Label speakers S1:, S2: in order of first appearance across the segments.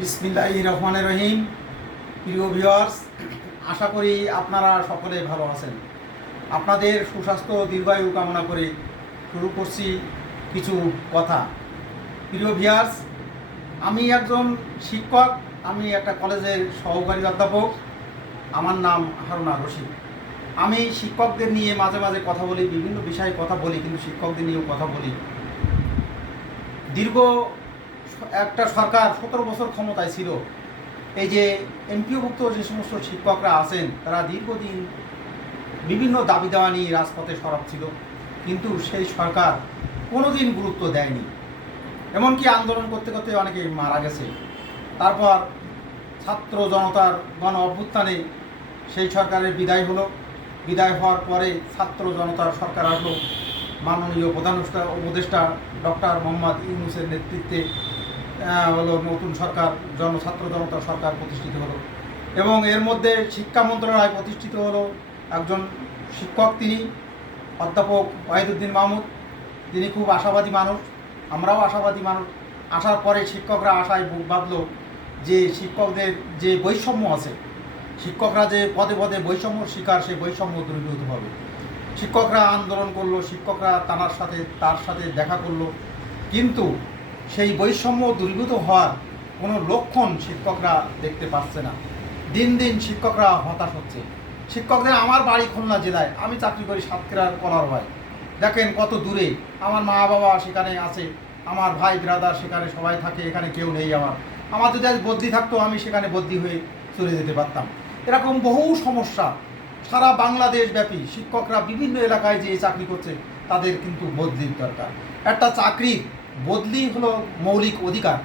S1: বিসমিল্লাহ রহমানের রহিম প্রিয় ভিউয়ার্স আশা করি আপনারা সকলে ভালো আছেন। আপনাদের সুস্বাস্থ্য দীর্ঘায়ু কামনা করে শুরু করছি কিছু কথা। প্রিয় ভিউয়ার্স আমি একজন শিক্ষক, আমি একটা কলেজের সহকারী অধ্যাপক। আমার নাম হারুনা রশিদ। আমি শিক্ষকদের নিয়ে মাঝে মাঝে কথা বলি, বিভিন্ন বিষয়ে কথা বলি, কিন্তু শিক্ষকদের নিয়েও কথা বলি। দীর্ঘ একটা সরকার সতেরো বছর ক্ষমতায় ছিল। এই যে এমপিওভুক্ত যে সমস্ত শিক্ষকরা আছেন, তারা দীর্ঘদিন বিভিন্ন দাবি দেওয়া নিয়ে রাজপথে সরব ছিল। কিন্তু সেই সরকার কোনোদিন গুরুত্ব দেয়নি। এমনকি আন্দোলন করতে করতে অনেকে মারা গেছে। তারপর ছাত্র জনতার গণ অভ্যুত্থানে সেই সরকারের বিদায় হলো। বিদায় হওয়ার পরে ছাত্র জনতার সরকার আসলো। মাননীয় প্রধান উপদেষ্টা ডক্টর মোহাম্মদ ইউনুসের নেতৃত্বে হলো নতুন সরকার জনছাত্র জনতা সরকার প্রতিষ্ঠিত হলো। এবং এর মধ্যে শিক্ষা মন্ত্রণালয় প্রতিষ্ঠিত হলো। একজন শিক্ষক তিনি, অধ্যাপক ওয়াহিদুদ্দিন মাহমুদ। তিনি খুব আশাবাদী মানুষ, আমরাও আশাবাদী মানুষ। আসার পরে শিক্ষকরা আশায় বুক বাঁধলো যে শিক্ষকদের যে বৈষম্য আছে, শিক্ষকরা যে পদে পদে বৈষম্য শিকার সেই বৈষম্য দূরীভূত হবে। শিক্ষকরা আন্দোলন করল, শিক্ষকরা তার সাথে তার সাথে দেখা করল। কিন্তু সেই বৈষম্য দূরীভূত হওয়ার কোনো লক্ষণ শিক্ষকরা দেখতে পাচ্ছে না। দিন দিন শিক্ষকরা হতাশ হচ্ছে। শিক্ষকদের আমার বাড়ি খুলনা জেলায় আমি চাকরি করি সাতক্ষীরার কলার ভাই দেখেন কত দূরে আমার মা বাবা সেখানে আছে, আমার ভাই ব্রাদার সেখানে সবাই থাকে, এখানে কেউ নেই আমার। আমার যদি আজ বদলি থাকতো, আমি সেখানে বদলি হয়ে চলে যেতে পারতাম। এরকম বহু সমস্যা। সারা বাংলাদেশ ব্যাপী শিক্ষকরা বিভিন্ন এলাকায় যে চাকরি করছে, তাদের কিন্তু বদলির দরকার। একটা চাকরির বদলি হলো মৌলিক অধিকার।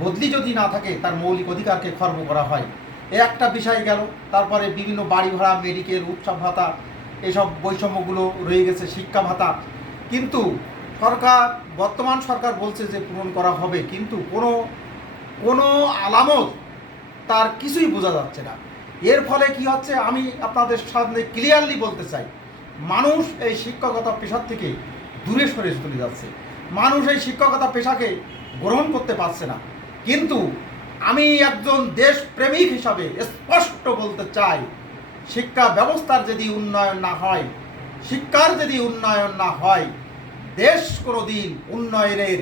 S1: বদলি যদি না থাকে, তার মৌলিক অধিকারকে খর্ব করা হয়। এ একটা বিষয় গেল, তারপরে বিভিন্ন বাড়ি ভাড়া মেডিকেল, উৎসব ভাতা, এসব বৈষম্যগুলো রয়ে গেছে, শিক্ষা ভাতা। কিন্তু সরকার, বর্তমান সরকার বলছে যে পূরণ করা হবে, কিন্তু কোনো কোনো আলামত তার কিছুই বোঝা যাচ্ছে না। এর ফলে কি হচ্ছে, আমি আপনাদের সামনে ক্লিয়ারলি বলতে চাই। মানুষ এই শিক্ষকতা পেশার থেকে দূরে সরে চলে যাচ্ছে। মানুষ এই শিক্ষকতা পেশাকে গ্রহণ করতে পারছে না। কিন্তু আমি একজন দেশপ্রেমিক হিসাবে স্পষ্ট বলতে চাই, শিক্ষা ব্যবস্থার যদি উন্নয়ন না হয়, শিক্ষার যদি উন্নয়ন না হয়, দেশ কোনোদিন উন্নয়নের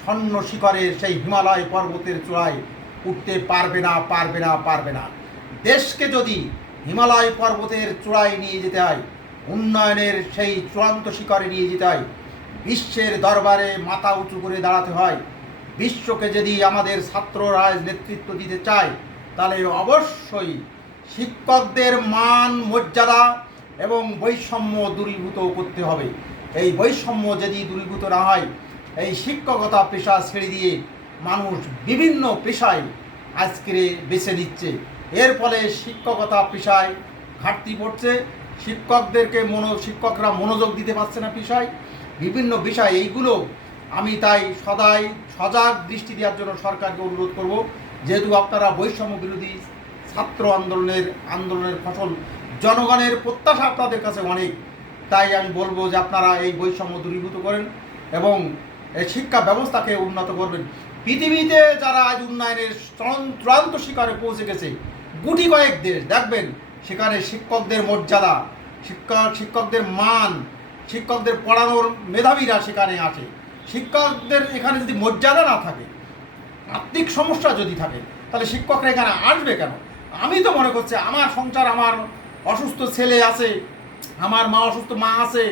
S1: স্বর্ণ শিখরের সেই হিমালয় পর্বতের চূড়ায় উঠতে পারবে না পারবে না পারবে না। দেশকে যদি হিমালয় পর্বতের চূড়ায় নিয়ে যেতে হয়, উন্নয়নের সেই চূড়ান্ত শিখরে নিয়ে যেতে হয় বিশ্বের দরবারে মাথা উঁচু করে দাঁড়াতে হয়। বিশ্বকে যদি আমাদের ছাত্ররাজ নেতৃত্ব দিতে চায়, তাহলে অবশ্যই শিক্ষকদের মান, মর্যাদা এবং বৈষম্য দূরীভূত করতে হবে। এই বৈষম্য যদি দূরীভূত না হয়, এই শিক্ষকতা পেশা ছেড়ে দিয়ে মানুষ বিভিন্ন পেশায় আজকে বেছে নিচ্ছে। এর ফলে শিক্ষকতা পেশায় ঘাটতি পড়ছে। শিক্ষকদেরকে মনো, শিক্ষকরা মনোযোগ দিতে পারছে না পেশায়। বিভিন্ন বিষয় এইগুলো আমি তাই সদাই সজাগ দৃষ্টি দেওয়ার জন্য সরকারকে অনুরোধ করব। যেহেতু আপনারা বৈষম্য বিরোধী ছাত্র আন্দোলনের আন্দোলনের ফসল, জনগণের প্রত্যাশা আপনাদের কাছে অনেক, তাই আমি বলব যে আপনারা এই বৈষম্য দূরীভূত করেন এবং শিক্ষা ব্যবস্থাকে উন্নত করবেন। পৃথিবীতে যারা আজ উন্নয়নের চূড়ান্ত শিখরে পৌঁছে গেছে, গুটি কয়েক দেশ, দেখবেন সেখানে শিক্ষকদের মর্যাদা শিক্ষক শিক্ষকদের মান শিক্ষকদের পড়ানোর মেধাবীরা সেখানে আসে শিক্ষকদের এখানে যদি মর্যাদা না থাকে, আর্থিক সমস্যা যদি থাকে, তাহলে শিক্ষকরা এখানে আসবে কেন? আমি তো মনে করছি আমার সংসার, আমার অসুস্থ ছেলে আছে, আমার মা অসুস্থ মা আছে,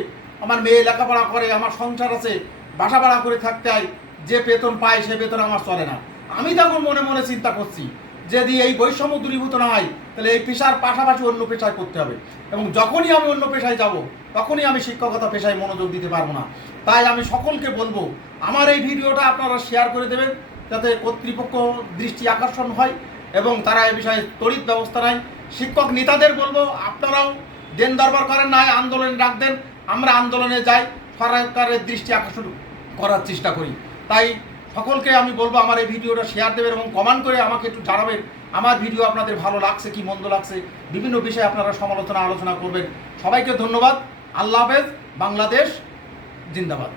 S1: আমার মেয়ে লেখাপড়া করে, আমার সংসার আছে বাসা ভাড়া করে থাকতে হয়, যে বেতন পায় সে বেতন আমার চলে না। আমি তখন মনে মনে চিন্তা করছি যদি এই বৈষম্য দূরীভূত না হয় তাহলে এই পেশার পাশাপাশি অন্য পেশায় করতে হবে। এবং যখনই আমি অন্য পেশায় যাব, তখনই আমি শিক্ষকতা পেশায় মনোযোগ দিতে পারব না। তাই আমি সকলকে বলব, আমার এই ভিডিওটা আপনারা শেয়ার করে দেবেন, যাতে কর্তৃপক্ষ দৃষ্টি আকর্ষণ হয় এবং তারা এ বিষয়ে তড়িৎ ব্যবস্থা নেয়। শিক্ষক নেতাদের বলব, আপনারাও দেন দরবার করেন, নাই আন্দোলনে ডাক দেন, আমরা আন্দোলনে যাই, সরকারের দৃষ্টি আকর্ষণ করার চেষ্টা করি। তাই সকলকে আমি বলব আমার এই ভিডিওটা শেয়ার দেবেন এবং কমেন্ট করে আমাকে একটু জানাবেন, আমার ভিডিও আপনাদের ভালো লাগছে কি মন্দ লাগছে, বিভিন্ন বিষয়ে আপনারা সমালোচনা আলোচনা করবেন। সবাইকে ধন্যবাদ, আল্লাহ হাফেজ, বাংলাদেশ, জিন্দাবাদ।